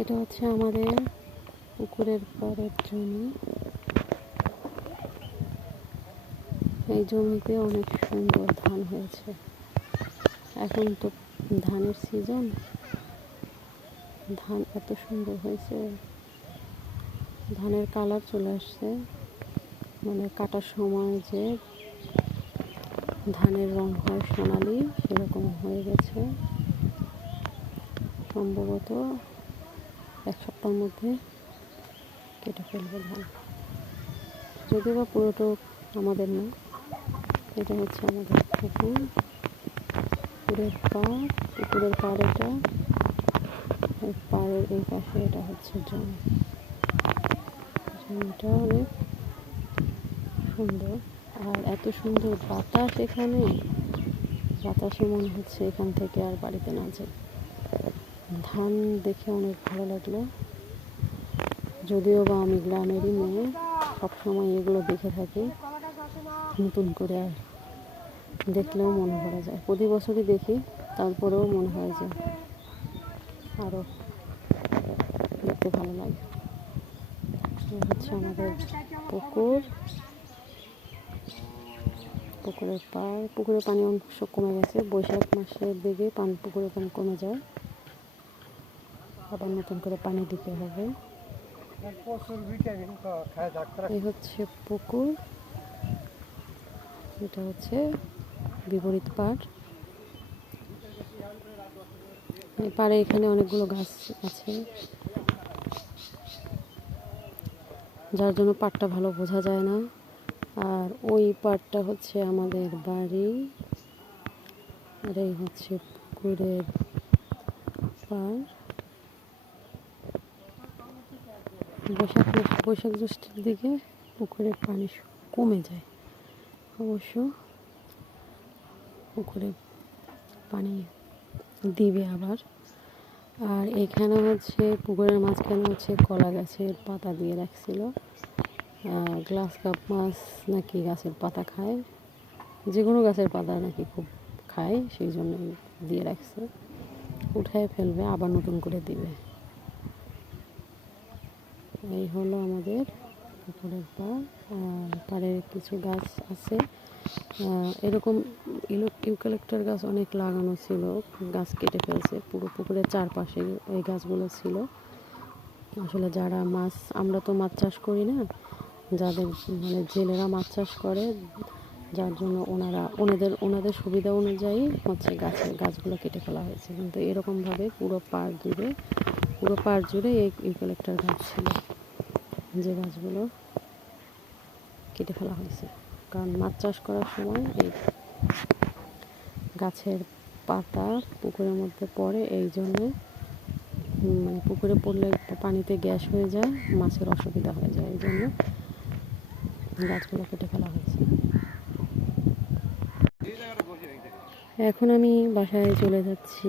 এটা হচ্ছে আমাদের পুকুরের পরের জমি। এই জমিতে অনেক সুন্দর ধান হয়েছে। এখন তো ধানের সিজন ধান এত সুন্দর হয়েছে। ধানের কালার চলে আসছে। মানে কাটার সময় যে ধানের রং হয় সোনালি, সেরকম হয়ে গেছে। সম্ভবত এক সপ্তাহের মধ্যে কেটে ফেলবে ধান। যদিও বা পুরোটা আমাদের না, এটা হচ্ছে আমাদের পুকুর। পুকুরের পাড় পুকুরের পাড় এটা পাড়ের এই পাশে এটা হচ্ছে জমি। জমিটা অনেক সুন্দর, আর এত সুন্দর বাতাস এখানে। বাতাসে মনে হচ্ছে এখান থেকে আর বাড়িতে না যাই। ধান দেখে অনেক ভালো লাগল। যদিও বা আমি গ্রামেরই মেয়ে, সবসময় এগুলো দেখে থাকি। নতুন করে আর দেখলেও মনে করা যায়। প্রতি বছরই দেখি, তারপরেও মনে হয় যে আরও দেখতে ভালো লাগে। হচ্ছে আমাদের পুকুর। পুকুরের পাড়, পুকুরের পানি অংশ কমে গেছে। বৈশাখ মাসের দিকে পান পুকুরের পানি কমে যায়। আবার নতুন করে পানি দিতে হবে। এই হচ্ছে পুকুর। এটা হচ্ছে বিপরীত পাড়। এই পাড়ে এখানে অনেকগুলো গাছ আছে। যার জন্য পাড়টা ভালো বোঝা যায় না। আর ওই পাড়টা হচ্ছে আমাদের বাড়ি। আর এই হচ্ছে পুকুরের পাড়। বৈশাখ বৈশাখ জ্যৈষ্ঠের দিকে পুকুরের পানি কমে যায়। অবশ্য পুকুরে পানি দিবে আবার। আর এখানে হচ্ছে, পুকুরের মাঝখানে হচ্ছে কলা গাছের পাতা দিয়ে রাখছিল। গ্লাস কাপ মাছ নাকি গাছের পাতা খায়। যে কোনো গাছের পাতা নাকি খুব খায়, সেই জন্য দিয়ে রাখছে। উঠায় ফেলবে, আবার নতুন করে দিবে। এই হলো আমাদের পুকুরের পাড়, আর পাড়ে কিছু গাছ আছে। এরকম ইউক্যালিপ্টার গাছ অনেক লাগানো ছিল, গাছ কেটে ফেলছে, পুরো পুকুরের চারপাশে এই গাছগুলো ছিল। আসলে যারা মাছ, আমরা তো মাছ চাষ করি না, যাদের মানে জেলেরা মাছ চাষ করে, যার জন্য ওনারা, ওনাদের ওনাদের সুবিধা অনুযায়ী হচ্ছে গাছের গাছগুলো কেটে ফেলা হয়েছে। কিন্তু এরকমভাবে পুরো পাড় জুড়ে পুরো পাড় জুড়ে এই ইউক্যালিপ্টার গাছ ছিল। যে গাছগুলো কেটে ফেলা হয়েছে। কারণ মাছ চাষ করার সময় এই গাছের পাতা পুকুরের মধ্যে পড়ে, এই জন্যে মানে পুকুরে পড়লে পানিতে গ্যাস হয়ে যায়, মাছের অসুবিধা হয়ে যায়, এই জন্য গাছগুলো কেটে ফেলা হয়েছে। এখন আমি বাসায় চলে যাচ্ছি।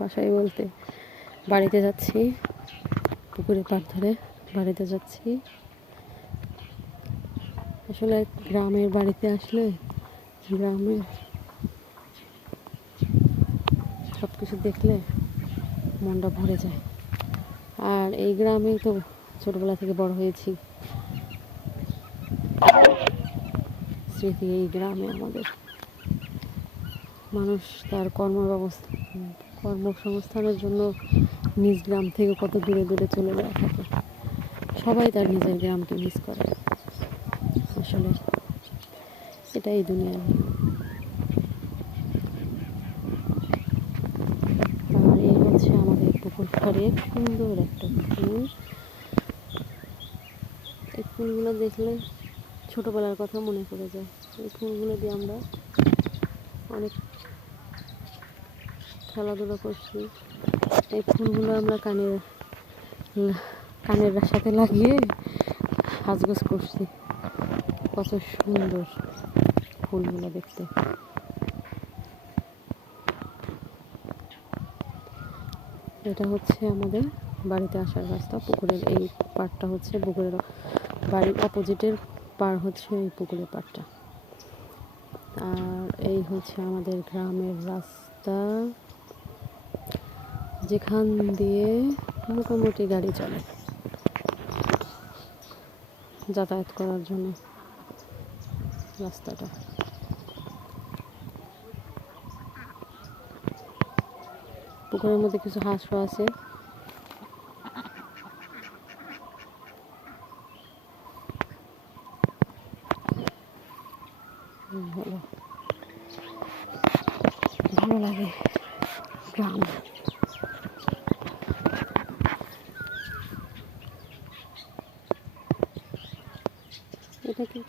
বাসায় বলতে বাড়িতে যাচ্ছি। পুকুরের পাড় ধরে বাড়িতে যাচ্ছি। আসলে গ্রামের বাড়িতে আসলে গ্রামের সব কিছু দেখলে মনটা ভরে যায়। আর এই গ্রামে তো ছোটবেলা থেকে বড় হয়েছি। স্মৃতি এই গ্রামে আমাদের। মানুষ তার কর্মব্যবস্থা কর্মসংস্থানের জন্য নিজ গ্রাম থেকে কত দূরে দূরে চলে যাওয়া থাকে। সবাই তার নিজের গ্রামকে মিস করে। আসলে এটাই নিয়ম। আর এই হচ্ছে আমাদের পুকুর পাড়ে সুন্দর একটা পুকুর। এই ফুলগুলো দেখলে ছোটবেলার কথা মনে পড়ে যায়। এই ফুলগুলো দিয়ে আমরা অনেক খেলাধুলা করছি। এই ফুলগুলো আমরা কানের কানের সাথে লাগিয়ে সাজগোজ করছি। কত সুন্দর ফুলগুলো দেখতে। এটা হচ্ছে আমাদের বাড়িতে আসার রাস্তা, পুকুরের এই পাড়টা হচ্ছে পুকুরের বাড়ির অপোজিটের পার হচ্ছে এই পুকুরের পাড়টা। আর এই হচ্ছে আমাদের গ্রামের রাস্তা। যেখান দিয়ে মোটামুটি গাড়ি চলে যাতায়াত করার জন্য রাস্তাটা। পুকুরের মধ্যে কিছু হাঁসও আছে। ভালো লাগে। গ্রাম। এটা কি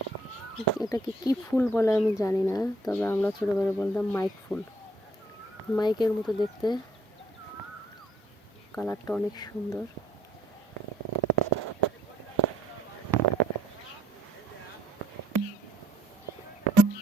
এটাকে কি ফুল বলে আমি জানি না, তবে আমরা ছোটোবেলায় বলতাম মাইক ফুল। মাইকের মতো দেখতে, কালারটা অনেক সুন্দর।